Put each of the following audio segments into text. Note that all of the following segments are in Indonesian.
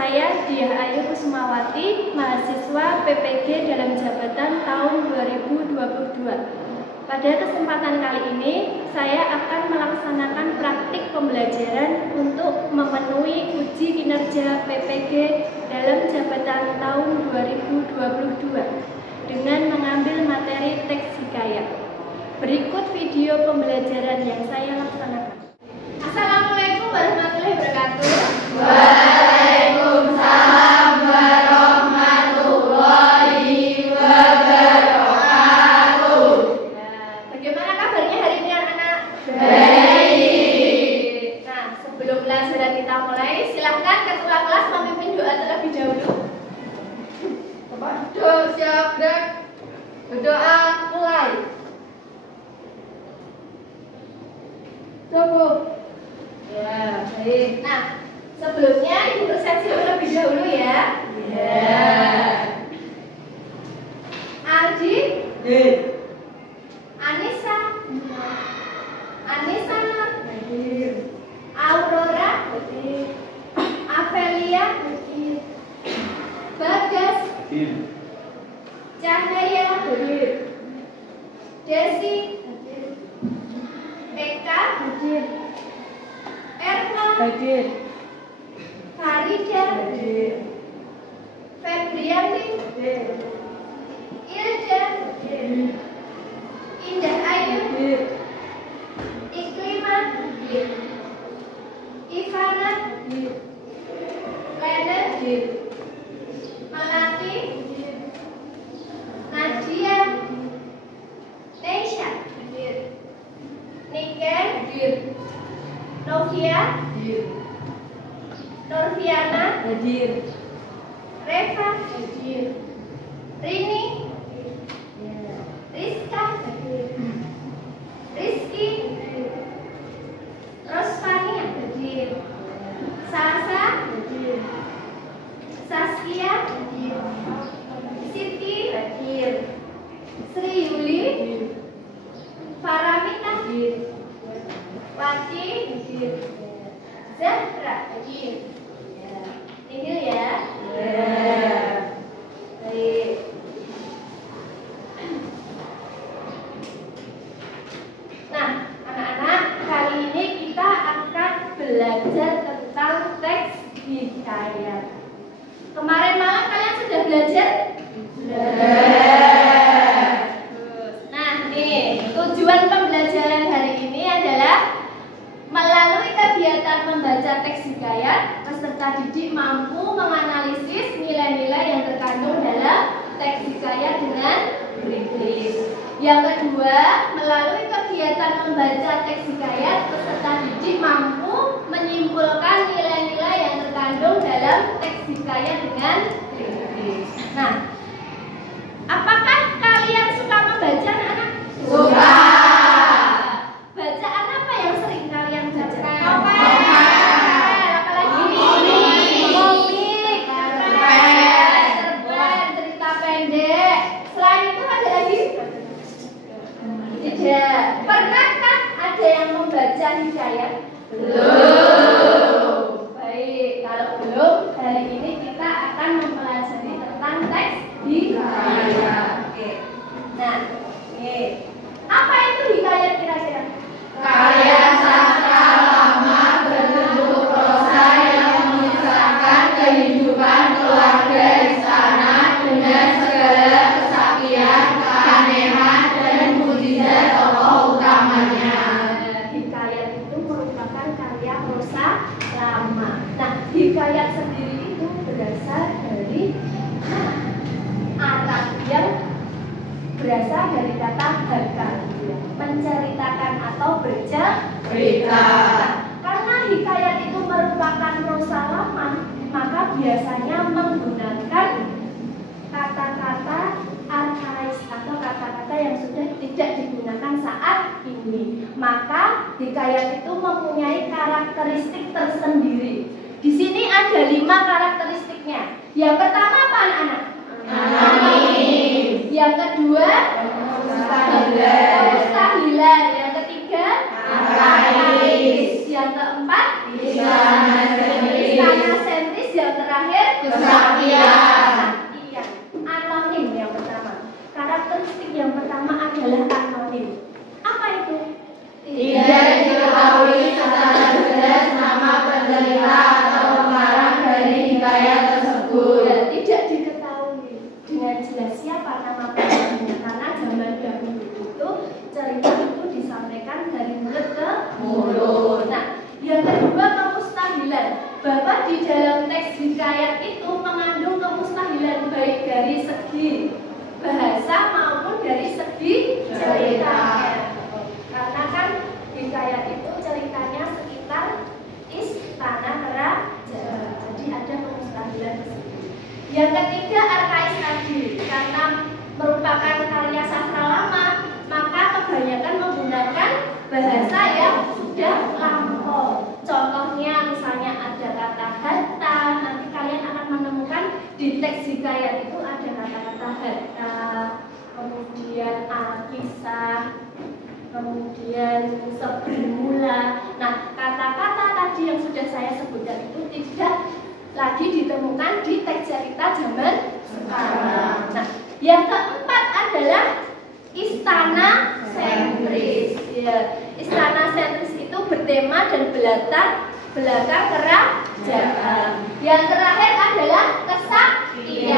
saya Diah Ayu Kusumawati, mahasiswa PPG dalam jabatan tahun 2022. Pada kesempatan kali ini, saya akan melaksanakan praktik pembelajaran untuk memenuhi uji kinerja PPG dalam jabatan tahun 2022 dengan mengambil materi teks hikayat. Berikut video pembelajaran yang saya laksanakan. Assalamualaikum warahmatullahi wabarakatuh. Waalaikumsalam warahmatullahi wabarakatuh. Bagaimana kabarnya hari ini anak-anak? Baik. Nah, sebelum pelajaran kita mulai, silahkan ketua kelas memimpin doa terlebih dahulu. Kepada siap gerak. Berdoa mulai. Cukup. Ya, baik. Nah, sebelumnya ibu persepsi terlebih dahulu ya. Ya. Aldi, Anissa, Aurora, Avelia, Bagas, Cahaya, Desi, Eka, Erna, Farida, Febriani, Ilda, Indah Ayu, Iklimah, Ivana, Lena, Melati, Nadia, Neisha, Niken, Novia, Norviana, Reva, Rini, Rizka, Rizky, Rosfania, Sasa, Saskia, Siti, Sri Yuli, Faramita, Wati, Zahra, tinggal ya. Baik. Nah, anak-anak, kali ini kita akan belajar tentang teks hikayat. Kemarin malam kalian sudah belajar? Nah, nih, tujuan pembelajaran hari ini adalah melalui kegiatan membaca teks hikayat, peserta didik mampu menganalisis nilai-nilai yang terkandung dalam teks hikayat dengan berikut. Yang kedua, melalui kegiatan membaca teks hikayat, peserta didik mampu menyimpulkan nilai-nilai yang terkandung dalam teks hikayat dengan berikut. Nah, apakah kalian suka membaca, anak-anak? Suka. Bacaan apa yang sering kalian baca? Novel. Apalagi? Komik, cerpen, cerita pendek. Selain itu ada lagi? Tidak. Pernahkah ada yang membaca hikayat? Belum. Baik, kalau belum, hari ini kita akan mempelajari tentang teks hikayat. Oke. Nah, apa itu hikayat kira-kira? Karya sastra lama berbentuk prosa yang mengisahkan kehidupan keluarga istana dengan segala kesaktian, keanehan, dan mukjizat tokoh utamanya. Hikayat itu merupakan karya prosa lama. Nah, hikayat sendiri itu berasal dari Arab yang berasal dari kata haka, menceritakan atau bercerita. Karena hikayat itu merupakan prosa lama, maka biasanya menggunakan kata-kata arkais atau kata-kata yang sudah tidak digunakan saat ini. Maka hikayat itu mempunyai karakteristik tersendiri. Di sini ada 5 karakteristiknya. Yang pertama apa, anak-anak? Yang kedua, mustahilan. Yang ketiga, arkais. Yang keempat, istana sentris. Yang terakhir, bahwa di dalam teks hikayat itu mengandung kemustahilan baik dari segi bahasa maupun dari segi cerita. Karena kan hikayat itu ceritanya sekitar istana raja, jadi ada kemustahilan di situ. Yang ketiga, arkais tadi, karena merupakan karya sastra lama, maka kebanyakan menggunakan bahasa yang sudah lampau. Contohnya misalnya ada kata hatta, nanti kalian akan menemukan di teks hikayat itu ada kata-kata hatta, kemudian kisah, kemudian sebelumula. Nah, kata-kata tadi yang sudah saya sebutkan itu tidak lagi ditemukan di teks cerita zaman sekarang. Nah, yang keempat adalah istana sentris. Ya, istana sentris itu bertema dan belakang kerajaan. Yang terakhir adalah kesaktian.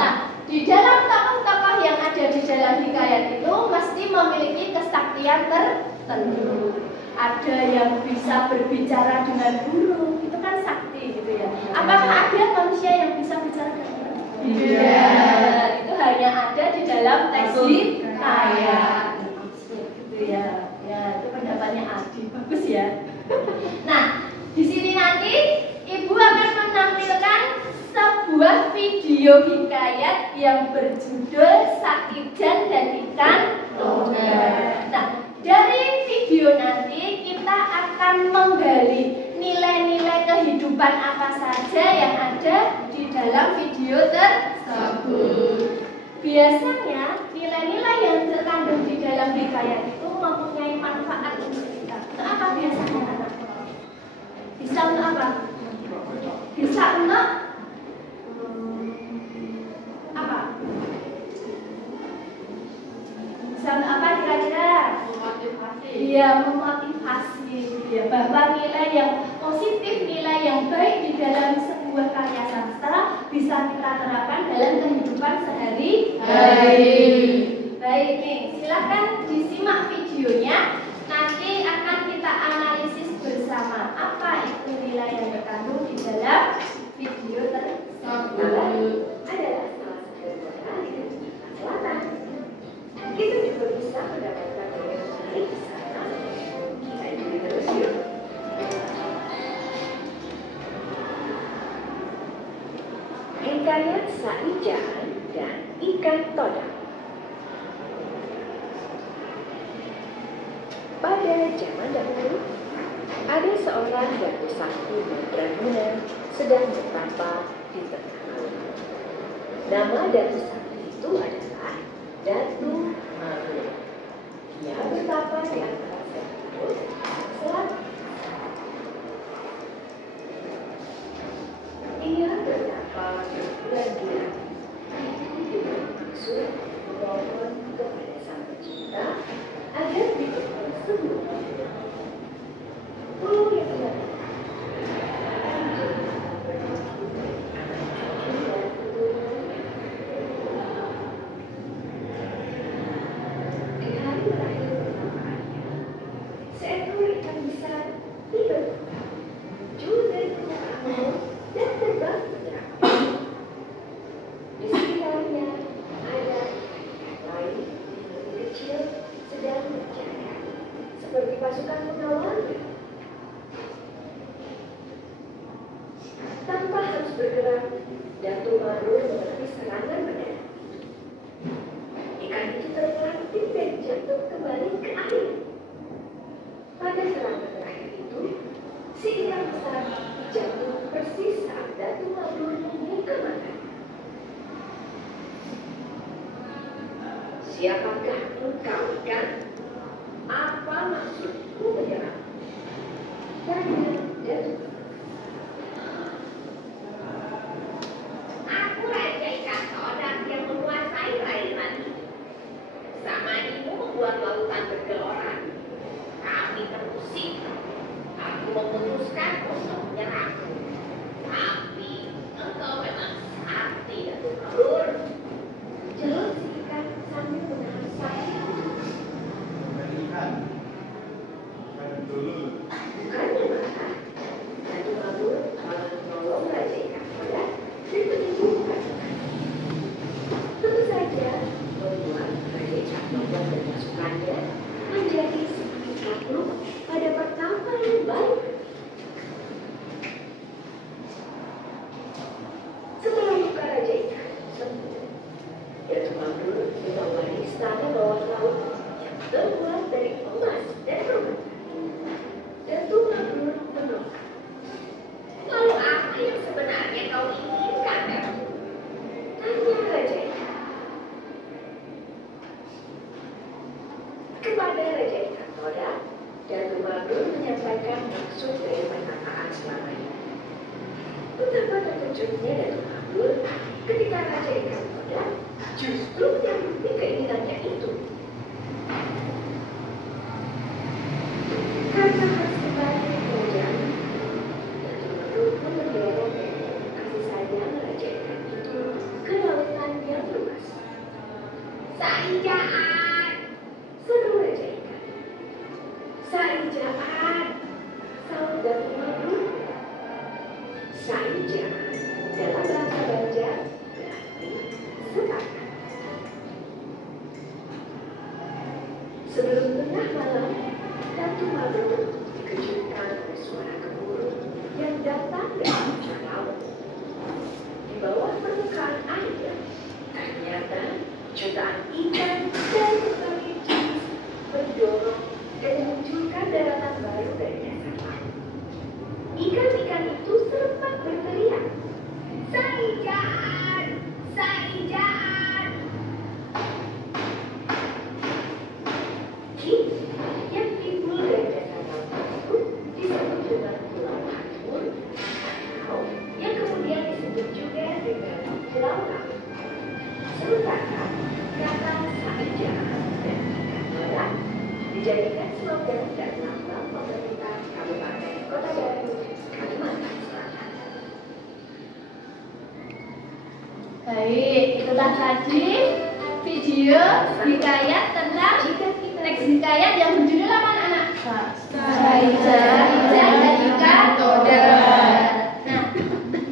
Nah, di dalam tokoh-tokoh yang ada di dalam hikayat itu mesti memiliki kesaktian tertentu. Ada yang bisa berbicara dengan burung, itu kan sakti gitu ya. Apakah ada manusia yang bisa bicara dengan burung? Tidak. Itu hanya ada di dalam teks hikayat. Gitu ya. Ya, itu pendapatnya Adi. Bagus ya. Nah, di sini nanti Ibu akan menampilkan sebuah video hikayat yang berjudul Sakijan dan Ikan Tonggar. Nah, dari video nanti kita akan menggali nilai-nilai kehidupan apa saja yang ada di dalam video tersebut. Biasanya nilai-nilai yang terkandung di dalam hikayat itu mempunyai manfaat untuk kita. Untuk apa biasanya anak? Bisa untuk apa? Bisa untuk apa? Bisa untuk apa kira-kira? Memotivasi. Iya, memotivasi. Ya, bahwa nilai yang positif, nilai yang baik di dalam sebuah karya sastra bisa kita terapkan dalam kehidupan sehari-hari. Baik nih, silakan disimak videonya. Nanti akan kita analisis bersama apa itu nilai yang terkandung di dalam video tersebut. Adalah salah satu kota di selatan. Kita juga bisa mendapatkan nilai menarik di sana. Kita ikuti terus yuk. Hikayat Sakijan dan Ikan Tonggar. Pada zaman dahulu, ada seorang datu sakti Mandraguna sedang bertapa di tengah laut. Nama datu sakti itu adalah Datu Maru. Ia bertapa di antara laut selatan. Ia bertapa berbulan-bulan. Dengan maksud memohon kepada Sang Pencipta agar diberikan semua pulau yang indah. Di hari terakhir pertamanya, seekor ikan besar tiba muncul dari tengah laut dan terbang menyerang. Di sekitarnya ada lain yang lebih kecil sedang berjaga, seperti pasukan pengawalnya. Tanpa harus bergerak, Datu Maru menghadapi serangan mendadak. Ikan itu terpelanting dan jatuh kembali ke air. Pada serangan terakhir itu, si ikan besar jatuh persis saat Datu Maru membuka mata. Siapakah engkau ikan? Apa maksudku menyerang? Tanya Datu. Aku Raja Ikan Tonggar yang menguasai perairan ini. Samanimu membuat lautan bergelora. Kami terusik. Aku memutuskan untuk menyerangmu. Tapi engkau memang sakti Datu Maru. Jawab si ikan sambil menahan sayap. Bukannya marah, Betapa terkejutnya Datuk Abdul ketika Raja Ikan Toda justru menyanggupi keinginannya itu. Karena harus kembali ke kerajaan, Datuk Abdul pun mendorong kasih sayang Raja Ikan itu ke lautan yang luas. "Saijaan!" seru Raja Ikan. "Saijaan!" saut Datuk Abdul. Saijaan dalam bahasa Banjar berarti sepakat. Sebelum tengah malam, Datuk Abdul dikejutkan oleh suara gemuruh yang datang dari ujung laut. Di bawah permukaan air, ternyata jutaan ikan dari berbagai jenis mendorong dan memunculkan daratan baru dari dasar laut. Ikan-ikan itu serempak berteriak, "Saijaan! Saijaan!" Kini, yang timbul dari dasar laut tersebut disebut dengan Pulau Hatur, atau yang kemudian disebut juga dengan Pulau Laut. Sementara kata Saijaan dan ikan merah dijadikan slogan dan lambang pemerintah Kabupaten Kota Baru, Kalimantan Selatan. Baik, itulah tadi video hikayat tentang teks hikayat yang berjudul apa anak-anak? Saijaan dan Ikan Toda. Nah,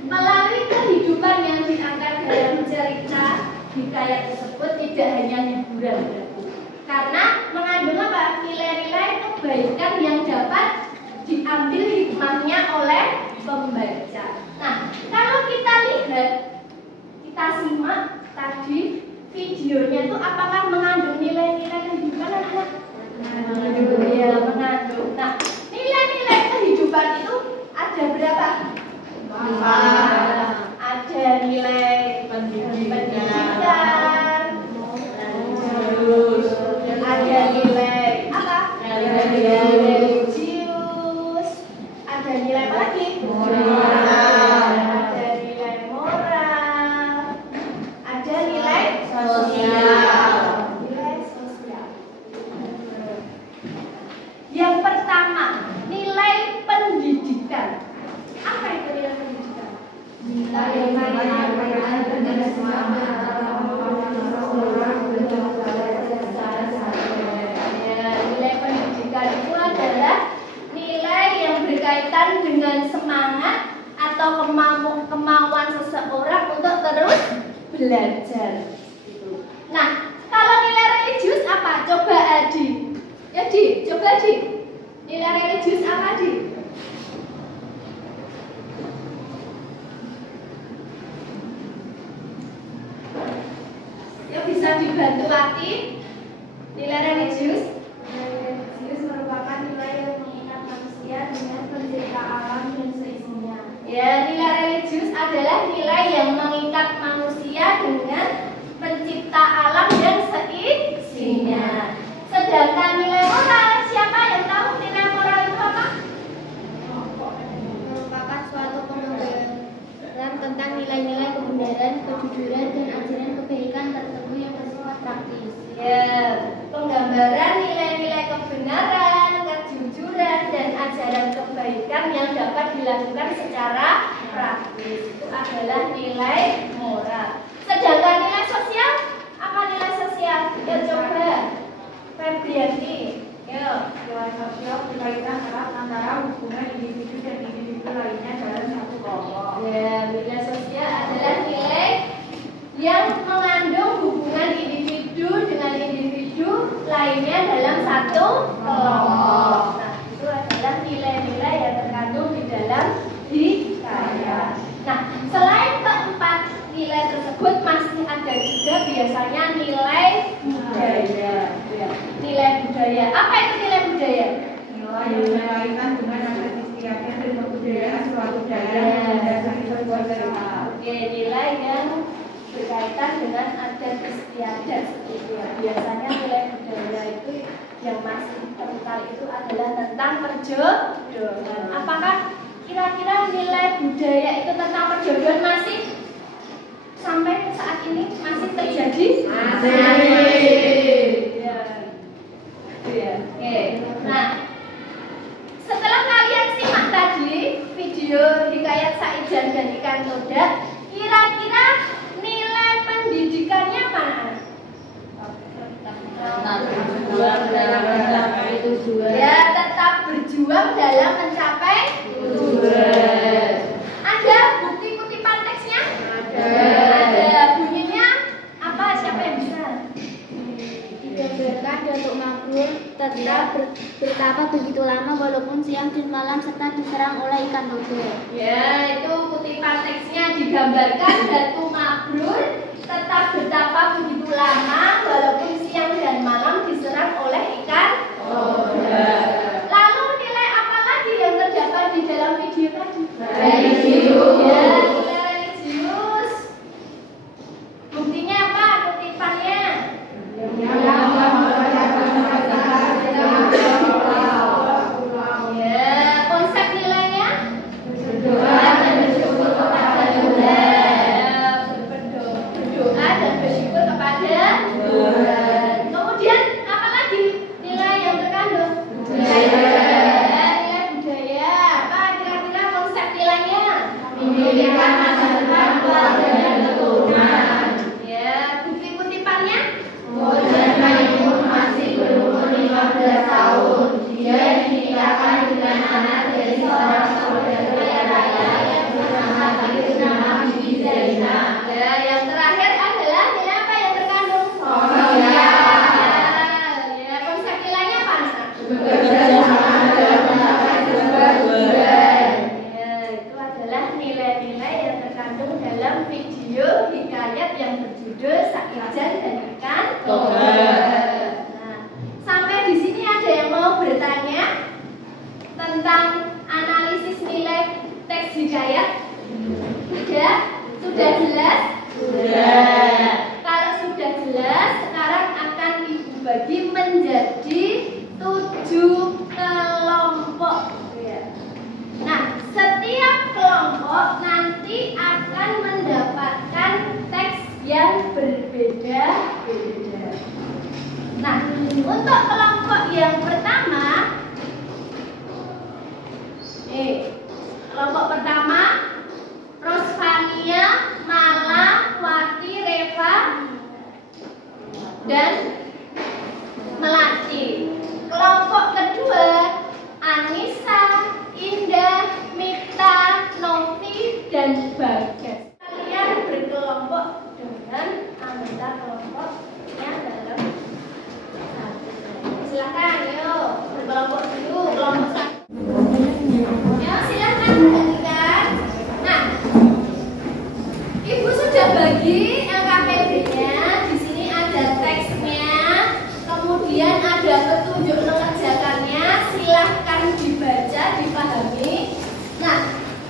melalui kehidupan yang diangkat dalam cerita hikayat tersebut tidak hanya hiburan, karena mengandung apa? Nilai-nilai kebaikan yang dapat diambil hikmahnya oleh pembaca. Nah, kalau kita lihat, kita simak tadi videonya itu apakah mengandung nilai-nilai kehidupan anak-anak? Mengandung, ya mengandung. Nah, nilai-nilai kehidupan itu ada berapa? Ada nilai pendidikan, terus ada nilai apa? Nilai religius, ada nilai apa lagi? Ada nilai moral, ada nilai sosial. Nilai sosial. Yang pertama, nilai pendidikan. Apa itu nilai pendidikan? Nilai pendidikan itu adalah nilai yang berkaitan dengan semangat atau kemauan seseorang untuk terus belajar. Nah, kalau nilai religius apa? Coba Adi. Ya Di, coba Di. Nilai religius apa Di? Ya bisa dibantu Ati. Nilai religius. Nilai religius merupakan nilai yang mengikat manusia dengan pencipta alam dan seisinya. Ya, nilai religius adalah nilai yang mengikat manusia dengan pencipta alam dan seisinya. Sedangkan nilai moral, siapa yang tahu nilai moral itu apa? Merupakan suatu penggambaran tentang nilai-nilai kebenaran, kejujuran, dan ajaran kebaikan tertentu yang bersifat praktis. Ya, penggambaran nilai-nilai kebenaran, kejujuran, dan ajaran kebaikan yang dapat dilakukan secara praktis. Itu adalah nilai moral. Sedangkan nilai sosial, apa nilai sosial? Ya coba Febrianti. Yo. Nilai sosial berkaitan erat antara hubungan individu dan individu lainnya dalam satu kelompok. Ya, nilai sosial adalah nilai yang mengandung hubungan individu dengan individu lainnya dalam satu kelompok. Nah, itu adalah nilai-nilai yang terkandung di dalam hikayat. Nah, selain keempat nilai tersebut masih ada juga biasanya nilai budaya. Ya, nilai budaya. Apa itu nilai budaya? Nilai yang berkaitan dengan adat istiadat dan kebudayaan suatu daerah yang mendasari sebuah cerita. Oke, nilai yang berkaitan dengan adat istiadat seperti itu. Biasanya nilai budaya itu yang masih kental itu adalah tentang perjodohan. Apakah kira-kira nilai budaya itu tentang perjodohan masih sampai saat ini masih terjadi? Ya. Oke. Nah, setelah kalian simak tadi video Hikayat Saijan dan Ikan Todak, kira-kira nilai pendidikannya mana? Ya, tetap berjuang dalam mencapai tujuan. Ada bukti kutipan teksnya? Ada. Bunyinya apa? Siapa yang bisa? Digambarkan Datuk Mabrur tetap bertapa begitu lama walaupun siang dan malam serta diserang oleh ikan todak. Ya, itu kutipan teksnya digambarkan Datuk Mabrur tetap bertapa begitu lama walaupun siang dan malam diserang oleh ikan todak. Lalu nilai apa lagi yang terdapat di dalam video tadi? Religius. Ya, nilai religius. Buktinya apa? Kutipannya? Ya, konsep nilainya? Berdoa dan bersyukur kepada Tuhan. Berdoa dan bersyukur kepada Tuhan. Kemudian apa lagi nilai yang terkandung? Nilai budaya. Apa kira-kira konsep nilainya? Memilihkan masa depan keluarga dan keturunan. Ya, bukti kutipannya? Meskipun masih berumur 15 tahun, dia dinikahkan dengan anak dari seorang saudara kaya raya yang bernama Bibi Zainab. Ya, yang terakhir adalah nilai apa yang terkandung? Ya, konsep nilainya apa? Bekerja sama dalam mencapai sebuah tujuan. Ya, itu adalah nilai-nilai yang terkandung dalam video hikayat yang berjudul Saijan dan Ikan Todak. Nah, sampai di sini ada yang mau bertanya tentang analisis nilai teks hikayat? Sudah? Sudah jelas? Sudah. Kalau sudah jelas, sekarang akan Ibu bagi menjadi 7 kelompok. Nah, setiap kelompok nanti akan mendapatkan teks yang berbeda-beda. Nah, untuk kelompok yang pertama, kelompok pertama, Rosvania, Mala, Wati, Reva, dan Melati. Kelompok kedua, Anissa, Indah, Mita, Novi, dan Bagas. Kalian berkelompok dengan anggota kelompoknya dalam satu. Silakan, yuk berkelompok dulu, kelompok satu. Ya, silakan bagikan. Nah, Ibu sudah bagi LKPD-nya. Di sini ada teksnya, kemudian ada petunjuk mengerjakannya. Silahkan dibaca, dipahami. Nah,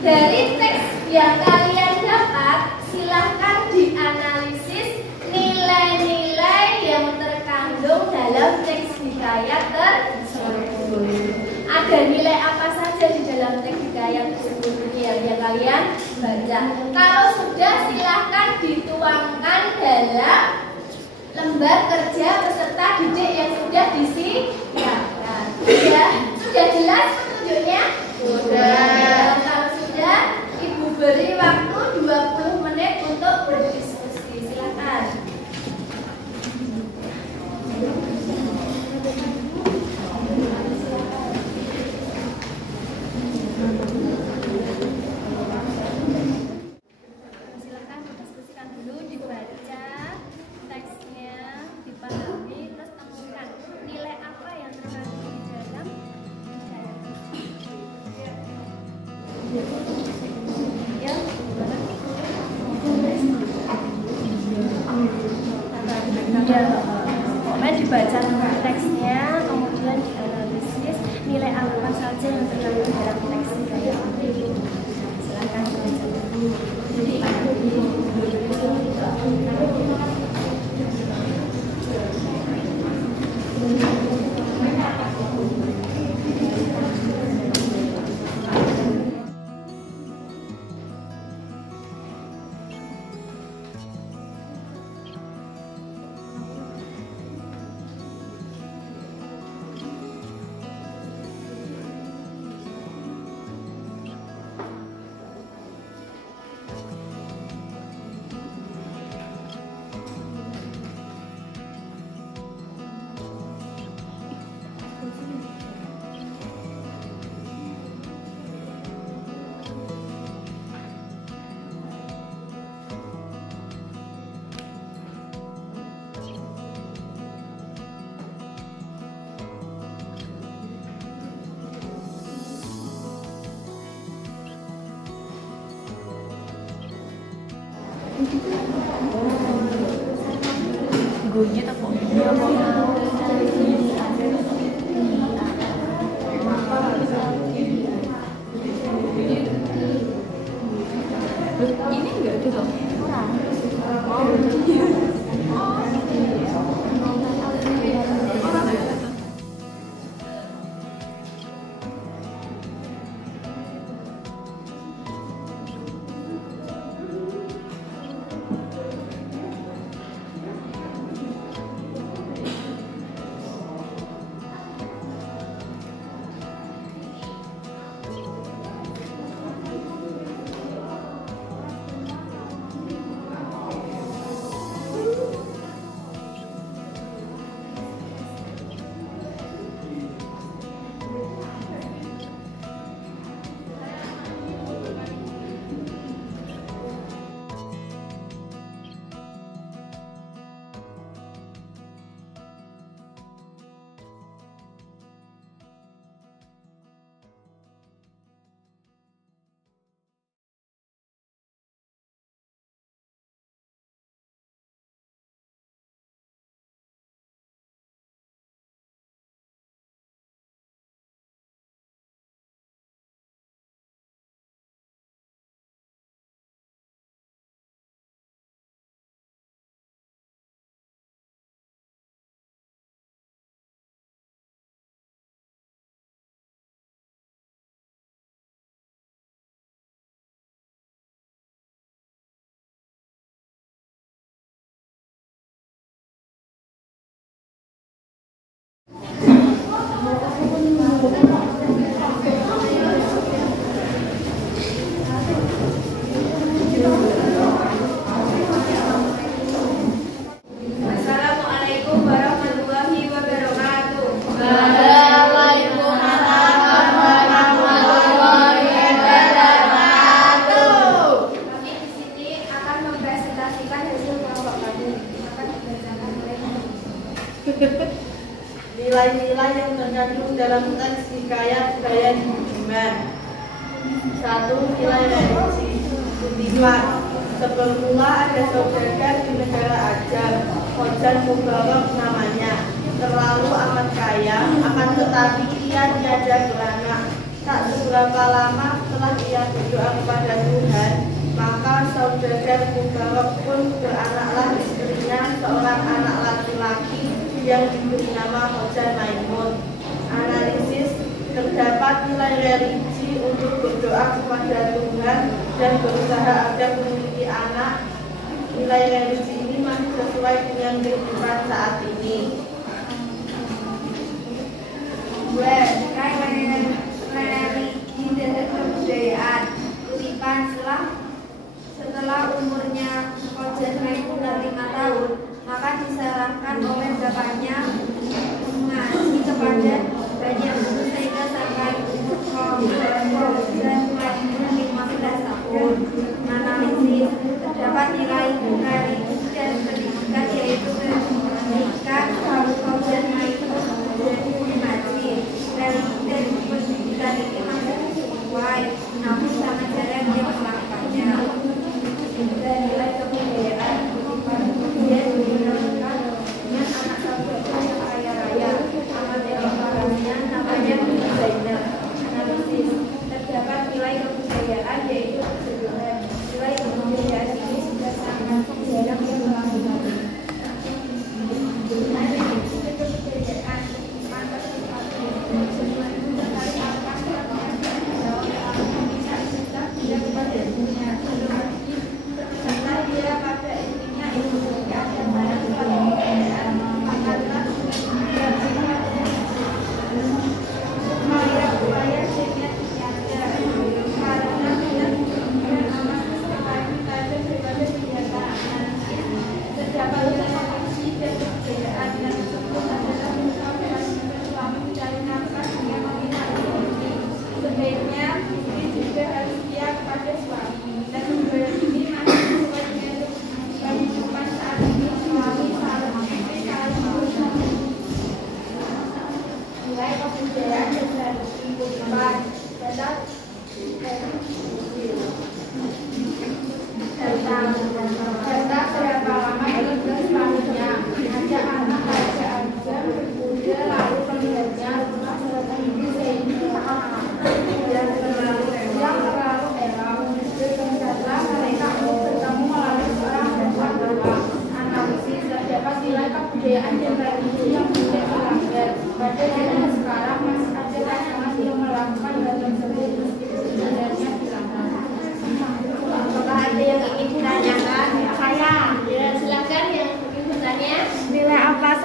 dari teks yang kalian dapat, silahkan dianalisis nilai-nilai yang terkandung dalam teks hikayat tersebut. Ada nilai apa saja di dalam teks hikayat tersebut yang kalian baca? Kalau sudah, silahkan dituangkan dalam lembar kerja peserta didik yang sudah disiapkan. Sudah jelas petunjuknya? Sudah. Kalau sudah, Ibu beri waktu 20 menit untuk berdiskusi. Silakan. Silakan didiskusikan dulu, dibaca teksnya, dipahami, terus temukan nilai apa yang terkandung di dalam hikayat tersebut. Ya, pokoknya dibaca teksnya, kemudian dianalisis nilai apa saja yang terkandung dalam teks hikayat. Silakan baca dulu. Ini enggak ada toh? Nilai-nilai yang terkandung dalam teks hikayat budaya di Budiman. 1. Nilai religi. Kutipan. Semula ada saudagar di negara Ajam, Khojan Mubarak namanya. Terlalu amat kaya, akan tetapi ia tiada beranak. Tak seberapa lama setelah ia berdoa kepada Tuhan, maka saudagar Mubarak pun beranaklah istrinya seorang anak laki-laki yang diberi nama Khojan Maimun. Analisis. Terdapat nilai religi untuk berdoa kepada Tuhan dan berusaha agar memiliki anak. Nilai religi ini masih sesuai dengan kehidupan saat ini. 2. Religi dan kebudayaan. Kutipan. Setelah umurnya Khojan Maimun 5 tahun, maka diserahkan oleh bapaknya mengaji kepada banyak guru sehingga sampai Khojan Maimun 15 tahun. Analisis. Terdapat nilai religi dan pendidikan, yaitu ketika Khojan Maimun mengaji. Religi dan pendidikan ini masih sesuai, namun sangat jarang dia melakukannya. Dan nilai kebudayaan. Dia digunakan dengan anak saudara yang kaya raya. Amat orangnya namanya Zainab. Analisis. Terdapat nilai kebudayaan, yaitu keseluruhan. Nilai kebudayaan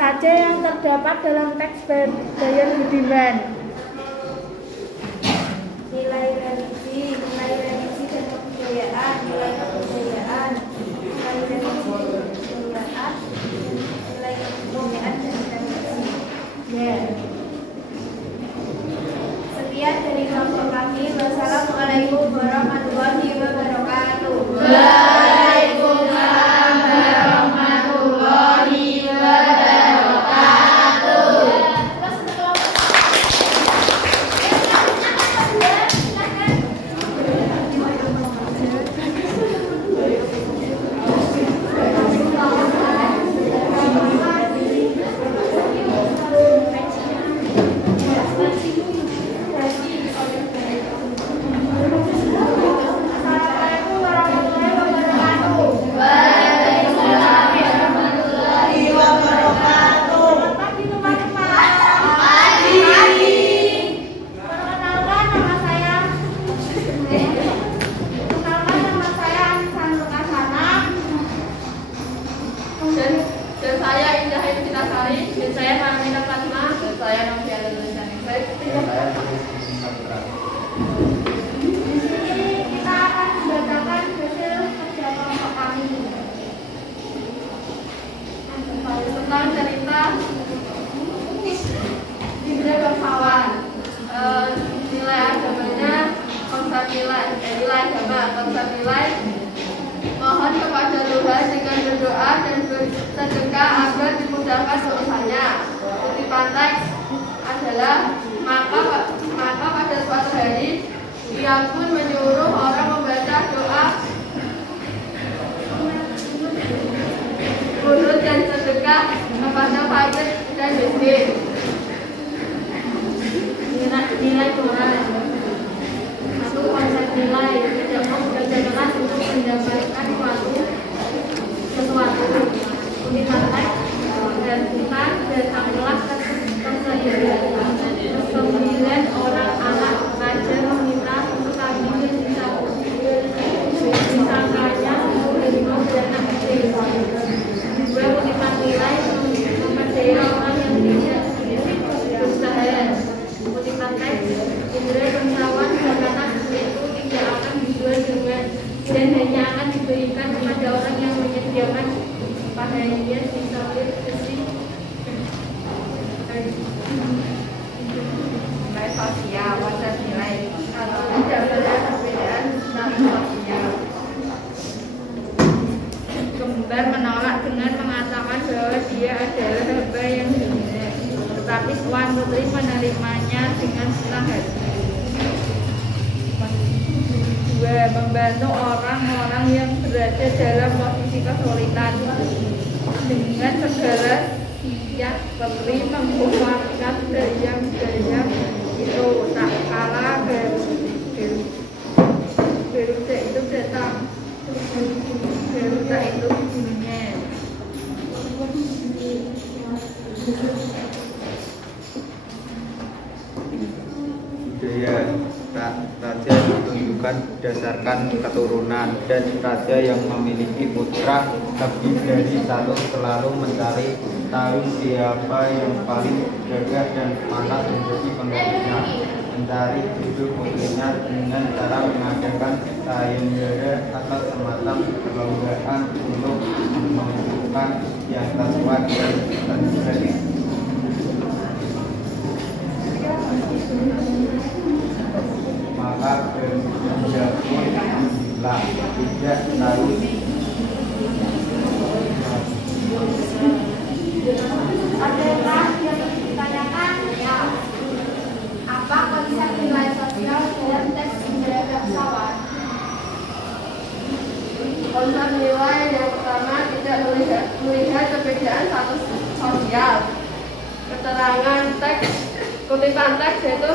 saja yang terdapat dalam teks Bayan Budiman? Nilai religi dan kebudayaan, nilai kebudayaan, nilai religi dan kebudayaan, nilai kebudayaan dan tradisi. Ya. Sekian dari kelompok kami. Wassalamualaikum warahmatullahi wabarakatuh. Waalaikumsalam warahmatullahi wabarakatuh. Terus untuk kelompok Dan saya Indah Citasari, dan saya Marmina Fatma, dan saya Noviana Lulisan. kita akan membacakan hasil kerja kelompok kami. Tentang cerita Indra Bangsawan. Nilai agamanya konsep nilai agama, konsep nilai mohon kepada Tuhan dengan berdoa dan bersedekah agar dimudahkan urusannya. Kutipan teks adalah maka pada suatu hari ia pun menyuruh orang membaca doa urut dan sedekah kepada fakir dan miskin. Nilai Tuhan. Satu, konsep nilai kebijaksanaan untuk mendapatkan sesuatu. Kutipan teks dan bukan datanglah kesembilan orang anak raja meminta untuk kami disangkanya menerima dana kecil. Dua, kutipan nilai mempercayai orang yang tidak berusaha. Kutipan teks Indra Bangsawan berkata itu tidak akan dijual dengan dan hanya akan diberikan kepada orang yang menyediakan padanya di samping besi. Nilai sosial, konsep nilai atau tidak ada perbedaan tentang sosial. Kembar menolak dengan mengatakan bahwa dia adalah hamba yang hina, tetapi Tuan Putri menerimanya dengan senang hati. Dua, membantu orang-orang yang berada dalam posisi kesulitan dengan segala siap Putri mengeluarkan daya-daya itu tak kalah Garuda itu datang. Garuda itu bunyinya. Budaya raja ditunjukkan berdasarkan keturunan, dan raja yang memiliki putra lebih dari satu selalu mencari tahu siapa yang paling gagah dan pantas menjadi penggantinya, mencari hidup putrinya dengan cara mengadakan sayembara atau semacam perlombaan untuk menentukan yang terkuat dan terbaik. Maka Garuda pun lah tidak tahu Adakah yang ditanyakan? Ya. Apa konsep nilai sosial dalam teks Indra Bangsawan? Konsep nilai yang pertama tidak melihat perbedaan status sosial. Keterangan teks, kutipan teks yaitu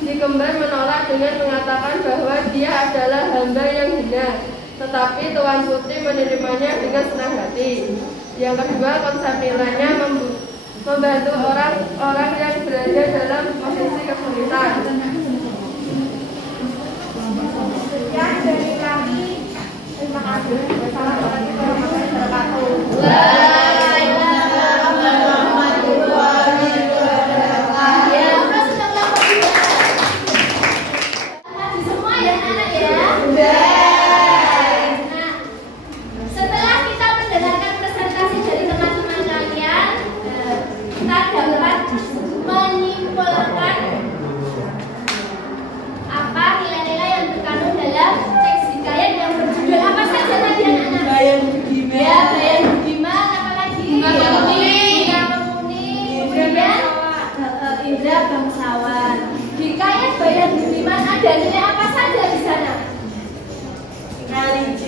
Digembar menolak dengan mengatakan bahwa dia adalah hamba yang hina, tetapi Tuan Putri menerimanya dengan senang hati. Yang kedua, konsep nilainya membantu orang-orang yang berada dalam posisi kesulitan. Sekian dari kami. Terima kasih. Wassalamualaikum warahmatullahi wabarakatuh. Waalaikumsalam warahmatullahi wabarakatuh.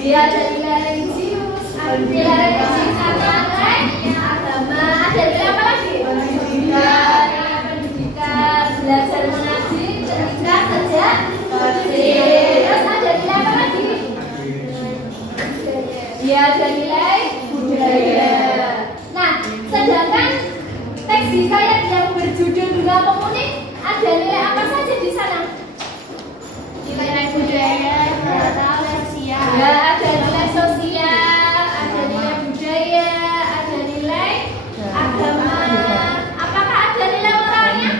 Dia ada nilai religius, ada nilai religius sama nilai agama. Ada nilai apa lagi? Pendidikan, belajar mengaji, cerita, sejak. Terus ada nilai apa lagi? Dia ada nilai budaya. Nah, sedangkan teks hikayat yang berjudul Bunga Pemuning ada nilai apa saja di sana? Nilai budaya, sosial. Ya, ada nilai sosial, ada nilai budaya, ada nilai agama. Apakah ada nilai moralnya?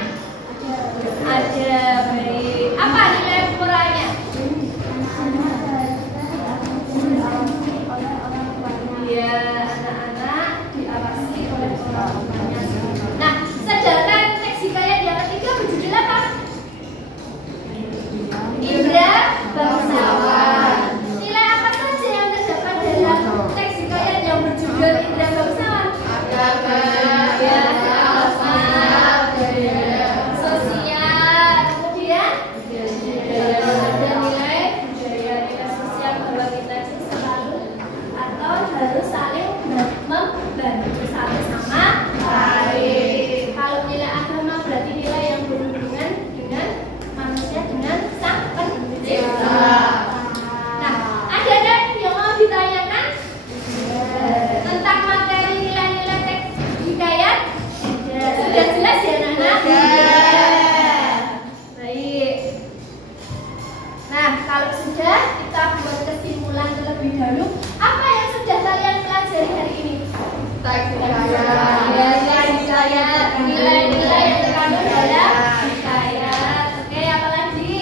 Ada. Baik. Apa nilai moralnya? Ya, anak-anak diawasi oleh orang tuanya. Nah, sedangkan teks hikayat yang ketiga berjudul apa? Indra Bangsawan. Nilai apa saja yang terdapat dalam teks hikayat yang berjudul Indra Bangsawan? Agama, ya, sosial, kemudian ada nilai budaya, nilai sosial bahwa kita selalu atau harus saling membantu satu sama lain. Kalau nilai agama berarti nilai yang berhubungan dengan manusia, dengan sang pencipta. Nah, ada yang mau ditanyakan tentang materi nilai-nilai teks hikayat? Sudah jelas ya, Nana? Baik. Nah, kalau sudah, kita buat kesimpulan terlebih dahulu. Apa yang sudah kalian pelajari hari ini? Teks hikayat, nilai-nilai yang terkandung dalam hikayat. Oke, apa lagi?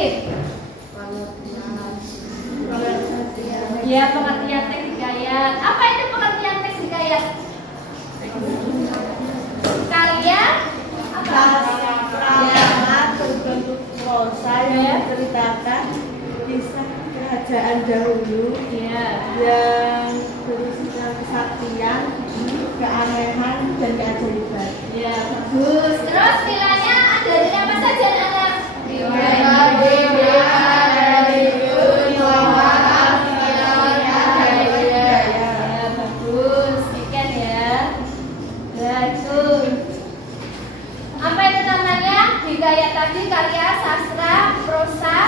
Ya, pengertian teks hikayat. Apa itu pengertian teks hikayat? Karya apa? Karya berbentuk prosa yang menceritakan kisah kerajaan dahulu yang berisikan kesaktian, keanehan, dan keajaiban. Ya, bagus. Terus nilainya ada nilai apa saja, anak? Bagus. Sekian ya. Bagus. Apa itu namanya? Hikayat tadi karya sastra prosa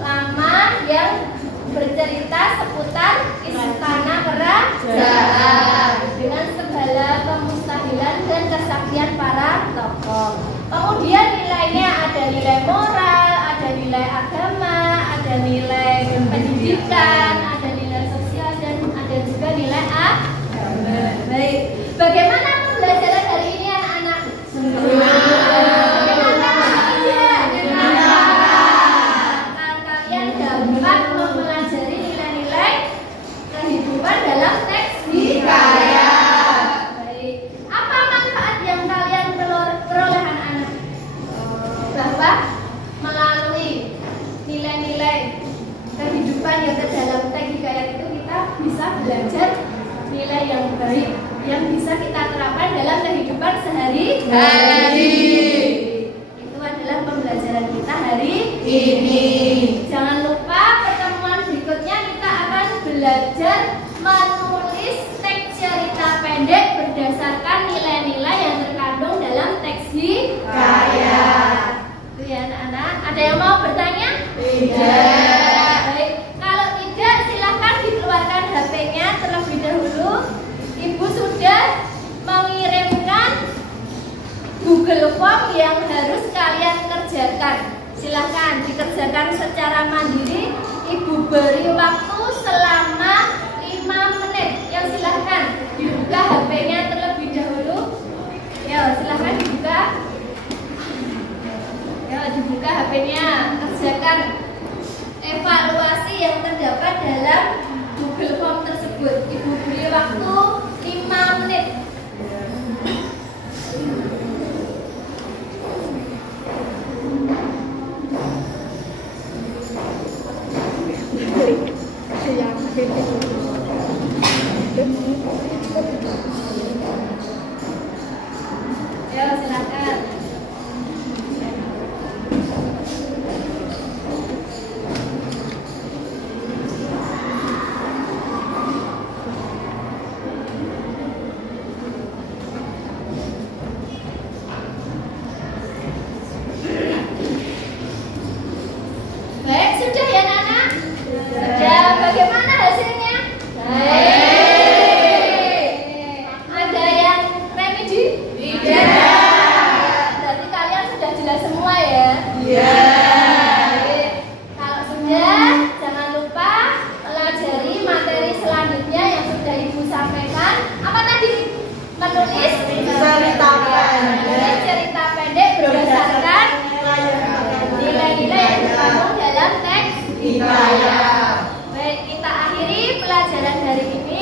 lama yang bercerita seputar istana kerajaan dengan segala kemustahilan dan kesaktian para tokoh. Kemudian nilainya ada nilai moral, ada nilai agama, ada nilai pendidikan, ada nilai sosial, dan ada juga nilai agama. Baik, bagaimana pembelajaran hari ini anak-anak? Kalian dapat mempelajari nilai-nilai kehidupan dalam teks hikayat. Baik, apa manfaat yang kalian peroleh anak-anak? Bahwa melalui nilai-nilai kehidupan yang terdalam teks hikayat itu kita bisa belajar nilai yang baik yang bisa kita terapkan dalam kehidupan sehari-hari. Itu adalah pembelajaran kita hari ini. Jangan lupa pertemuan berikutnya kita akan belajar menulis teks cerita pendek berdasarkan nilai-nilai yang terkandung dalam teks hikayat. Itu ya anak-anak. Ada yang mau bertanya? Tidak. Baik. Kalau tidak, silahkan dikeluarkan HP-nya terlebih dahulu. Ibu sudah mengirimkan Google Form yang harus kalian kerjakan. Silahkan dikerjakan secara mandiri. Ibu beri waktu selama 5 menit. Ya, silahkan dibuka HP-nya terlebih dahulu. Ya, silahkan dibuka. Ya, dibuka HP-nya. Kerjakan evaluasi yang terdapat dalam Google Form tersebut. Ibu beri waktu 5 menit. Ya, silakan. pelajaran hari ini